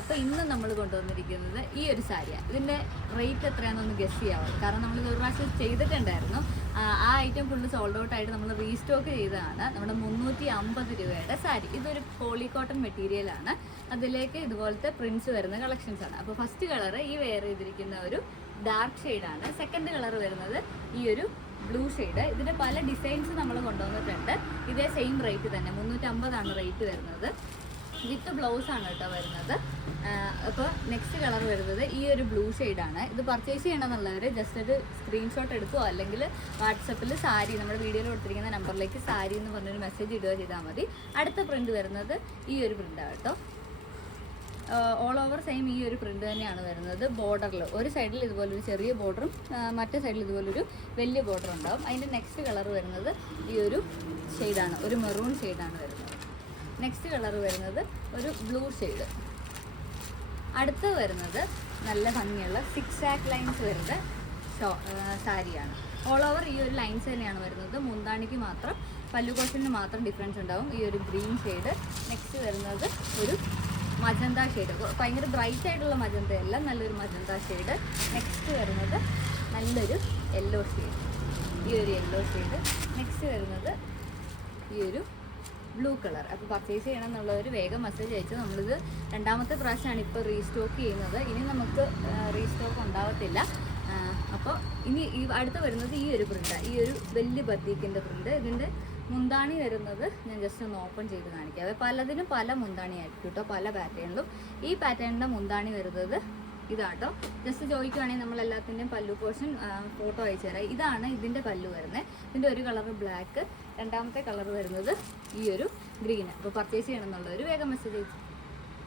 അപ്പോൾ ഇന്ന് നമ്മൾ കൊണ്ടുവന്നിരിക്കുന്നത് ഈ ഒരു സാരിയാണ്. ഇതിൻ്റെ റേറ്റ് എത്രയാണെന്നൊന്ന് ഗസ് ചെയ്യാവും. കാരണം നമ്മളിത് ഒരു പ്രാവശ്യം ചെയ്തിട്ടുണ്ടായിരുന്നു. ആ ഐറ്റം ഫുള്ള് സോൾഡ് ഔട്ട് ആയിട്ട് നമ്മൾ റീസ്റ്റോക്ക് ചെയ്തതാണ്. നമ്മുടെ 350 രൂപയുടെ സാരി. ഇതൊരു പോളി കോട്ടൺ മെറ്റീരിയലാണ്. അതിലേക്ക് ഇതുപോലത്തെ പ്രിൻസ് വരുന്ന കളക്ഷൻസാണ്. അപ്പോൾ ഫസ്റ്റ് കളർ ഈ വെയർ ചെയ്തിരിക്കുന്ന ഒരു ഡാർക്ക് ഷെയ്ഡാണ്. സെക്കൻഡ് കളർ വരുന്നത് ഈ ഒരു ബ്ലൂ ഷെയ്ഡ്. ഇതിൻ്റെ പല ഡിസൈൻസ് നമ്മൾ കൊണ്ടുവന്നിട്ടുണ്ട്. ഇതേ സെയിം റേറ്റ് തന്നെ 350 റേറ്റ് വരുന്നത്. വിത്ത് ബ്ലൗസാണ് കേട്ടോ വരുന്നത്. അപ്പോൾ നെക്സ്റ്റ് കളർ വരുന്നത് ഈ ഒരു ബ്ലൂ ഷെയ്ഡാണ്. ഇത് പർച്ചേസ് ചെയ്യണമെന്നുള്ളവർ ജസ്റ്റ് ഒരു സ്ക്രീൻഷോട്ട് എടുക്കുകയോ അല്ലെങ്കിൽ വാട്സപ്പിൽ സാരി നമ്മുടെ വീഡിയോയിൽ കൊടുത്തിരിക്കുന്ന നമ്പറിലേക്ക് സാരി എന്ന് പറഞ്ഞൊരു മെസ്സേജ് ഇടുകയോ ചെയ്താൽ മതി. അടുത്ത പ്രിൻറ്റ് വരുന്നത് ഈ ഒരു പ്രിൻ്റാണ് കേട്ടോ. ഓൾ ഓവർ സെയിം ഈ ഒരു പ്രിൻ്റ് തന്നെയാണ് വരുന്നത്. ബോർഡറിൽ ഒരു സൈഡിൽ ഇതുപോലൊരു ചെറിയ ബോർഡറും മറ്റേ സൈഡിൽ ഇതുപോലൊരു വലിയ ബോർഡർ ഉണ്ടാവും. അതിൻ്റെ നെക്സ്റ്റ് കളർ വരുന്നത് ഈ ഒരു ഷെയ്ഡാണ്, ഒരു മെറൂൺ ഷെയ്ഡാണ് വരുന്നത്. നെക്സ്റ്റ് കളർ വരുന്നത് ഒരു ബ്ലൂ ഷെയ്ഡ്. അടുത്ത് വരുന്നത് നല്ല ഭംഗിയുള്ള 6 ആക്ക് ലൈൻസ് വരുന്ന സാരിയാണ്. ഓൾ ഓവർ ഈ ഒരു ലൈൻസ് തന്നെയാണ് വരുന്നത്. മുന്താണിക്ക് മാത്രം പല്ലു പോർഷന് മാത്രം ഡിഫറൻസ് ഉണ്ടാവും. ഈ ഒരു ഗ്രീൻ ഷെയ്ഡ്. നെക്സ്റ്റ് വരുന്നത് ഒരു മജന്ത ഷെയ്ഡ്, ഭയങ്കര ബ്രൈറ്റ് ആയിട്ടുള്ള മജന്തയല്ല, നല്ലൊരു മജന്ത ഷെയ്ഡ്. നെക്സ്റ്റ് വരുന്നത് നല്ലൊരു യെല്ലോ ഷെയ്ഡ്, ഈ ഒരു യെല്ലോ ഷെയ്ഡ്. നെക്സ്റ്റ് വരുന്നത് ഈ ഒരു ബ്ലൂ കളർ. അപ്പോൾ പർച്ചേസ് ചെയ്യണം എന്നുള്ളവർ വേഗം മെസ്സേജ് അയച്ചു. നമ്മളിത് രണ്ടാമത്തെ പ്രാവശ്യമാണ് ഇപ്പോൾ റീസ്റ്റോക്ക് ചെയ്യുന്നത്. ഇനി നമുക്ക് റീസ്റ്റോക്ക് ഉണ്ടാവത്തില്ല. അപ്പോൾ ഇനി അടുത്ത് വരുന്നത് ഈ ഒരു പ്രിൻ്റാണ്, ഈ ഒരു വലിയ ബത്തീക്കിൻ്റെ പ്രിൻ്റ്. ഇതിൻ്റെ മുന്താണി വരുന്നത് ഞാൻ ജസ്റ്റ് ഒന്ന് ഓപ്പൺ ചെയ്ത് കാണിക്കാം. അത് പലതിനും പല മുന്താണി ആയിരിക്കും കേട്ടോ, പല പാറ്റേണിലും. ഈ പാറ്റേണിൻ്റെ മുന്താണി വരുന്നത് ഇതാട്ടോ. ജസ്റ്റ് ചോദിക്കുവാണെങ്കിൽ നമ്മൾ എല്ലാത്തിൻ്റെയും പല്ലു പോർഷൻ ഫോട്ടോ അയച്ചു തരാം. ഇതാണ് ഇതിൻ്റെ പല്ലു വരുന്നത്. ഇതിൻ്റെ ഒരു കളർ ബ്ലാക്ക്, രണ്ടാമത്തെ കളർ വരുന്നത് ഈ ഒരു ഗ്രീന്. അപ്പോൾ പർച്ചേസ് ചെയ്യണം എന്നുള്ളവർ വേഗം മെസ്സേജ് അയച്ചു.